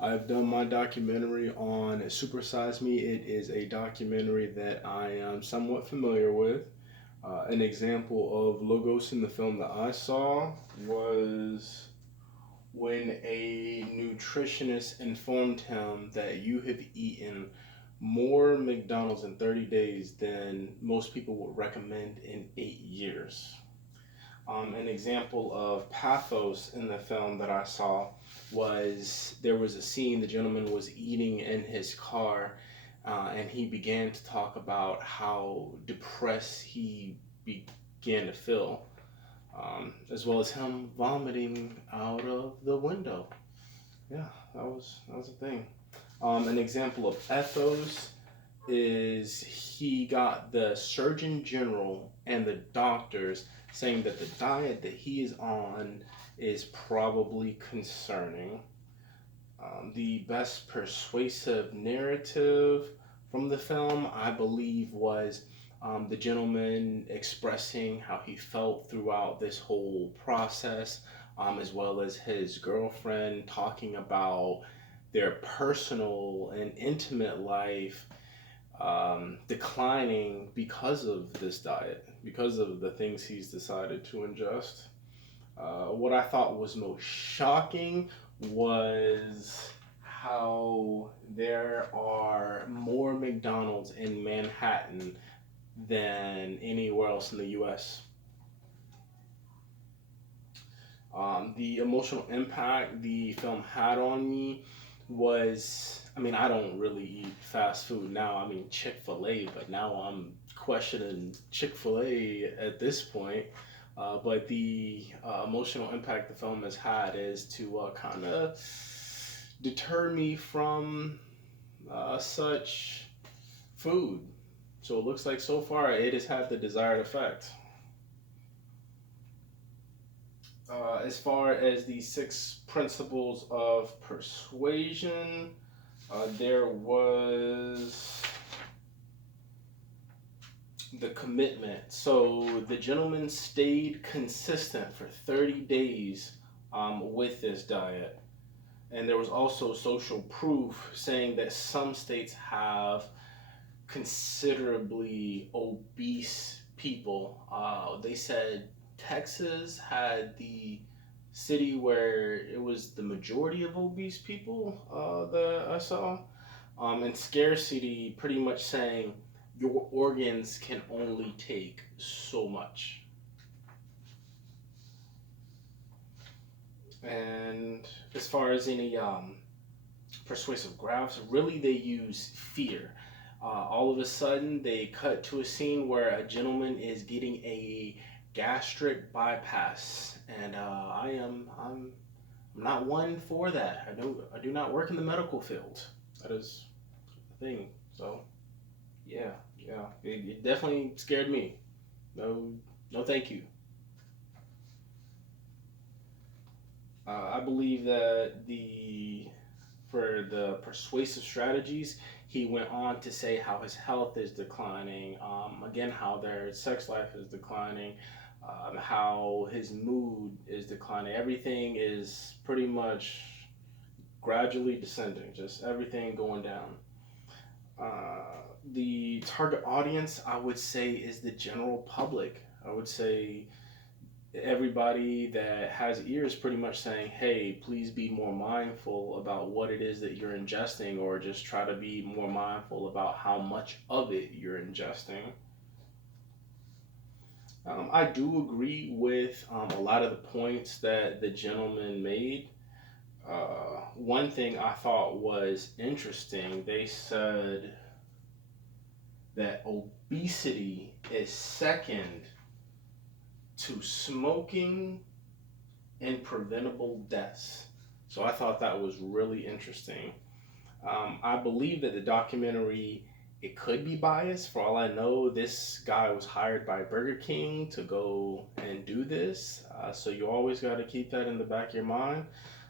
I've done my documentary on Supersize Me. It is a documentary that I am somewhat familiar with. An example of logos in the film that I saw was when a nutritionist informed him that you have eaten more McDonald's in 30 days than most people would recommend in 8 years. An example of pathos in the film that I saw was there was a scene the gentleman was eating in his car, and he began to talk about how depressed he began to feel, as well as him vomiting out of the window. Yeah, that was a thing. An example of ethos is he got the Surgeon General and the doctors saying that the diet that he is on is probably concerning. The best persuasive narrative from the film, I believe, was the gentleman expressing how he felt throughout this whole process, as well as his girlfriend talking about their personal and intimate life declining because of this diet, because of the things he's decided to ingest. What I thought was most shocking was how there are more McDonald's in Manhattan than anywhere else in the US. The emotional impact the film had on me was, I mean, I don't really eat fast food now. I mean, Chick fil A, but now I'm questioning Chick fil A at this point. But the emotional impact the film has had is to kind of deter me from such food. So it looks like so far it has had the desired effect. As far as the six principles of persuasion, there was the commitment. So the gentleman stayed consistent for 30 days with this diet. And there was also social proof saying that some states have considerably obese people. They said Texas had the city where it was the majority of obese people that I saw. And scarcity pretty much saying your organs can only take so much. And as far as any persuasive graphs, really they use fear. All of a sudden, they cut to a scene where a gentleman is getting a gastric bypass, and I'm not one for that. I do not work in the medical field. That is the thing. So yeah, yeah, it definitely scared me. No, no, thank you. I believe that the for the persuasive strategies, he went on to say how his health is declining. Again, how their sex life is declining. How his mood is declining. Everything is pretty much gradually descending. Just everything going down. The target audience, I would say, is the general public. I would say everybody that has ears pretty much saying, hey, please be more mindful about what it is that you're ingesting, or just try to be more mindful about how much of it you're ingesting. I do agree with a lot of the points that the gentleman made. One thing I thought was interesting, they said that obesity is second to smoking and preventable deaths. So I thought that was really interesting. I believe that the documentary, it could be biased. For all I know, this guy was hired by Burger King to go and do this. So you always got to keep that in the back of your mind.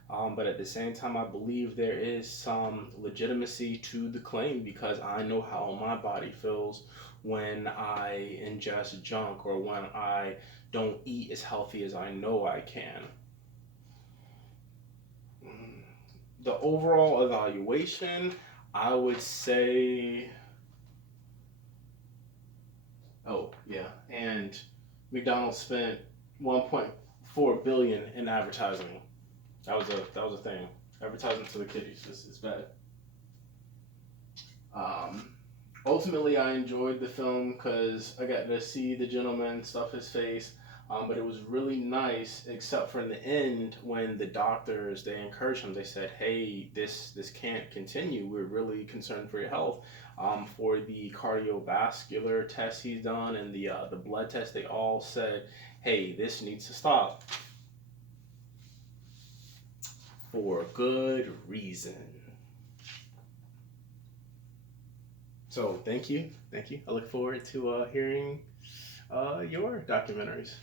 But at the same time, I believe there is some legitimacy to the claim because I know how my body feels when I ingest junk or when I don't eat as healthy as I know I can. the overall evaluation, I would say, oh yeah, and McDonald's spent 1.4 billion in advertising. That was a thing. Advertising to the kiddies is bad. Um, Ultimately, I enjoyed the film because I got to see the gentleman stuff his face. But it was really nice, except for in the end when the doctors they encouraged him. They said, "Hey, this can't continue. We're really concerned for your health." For the cardiovascular test he's done and the blood test, they all said, "Hey, this needs to stop for good reason." So thank you. I look forward to hearing your documentaries.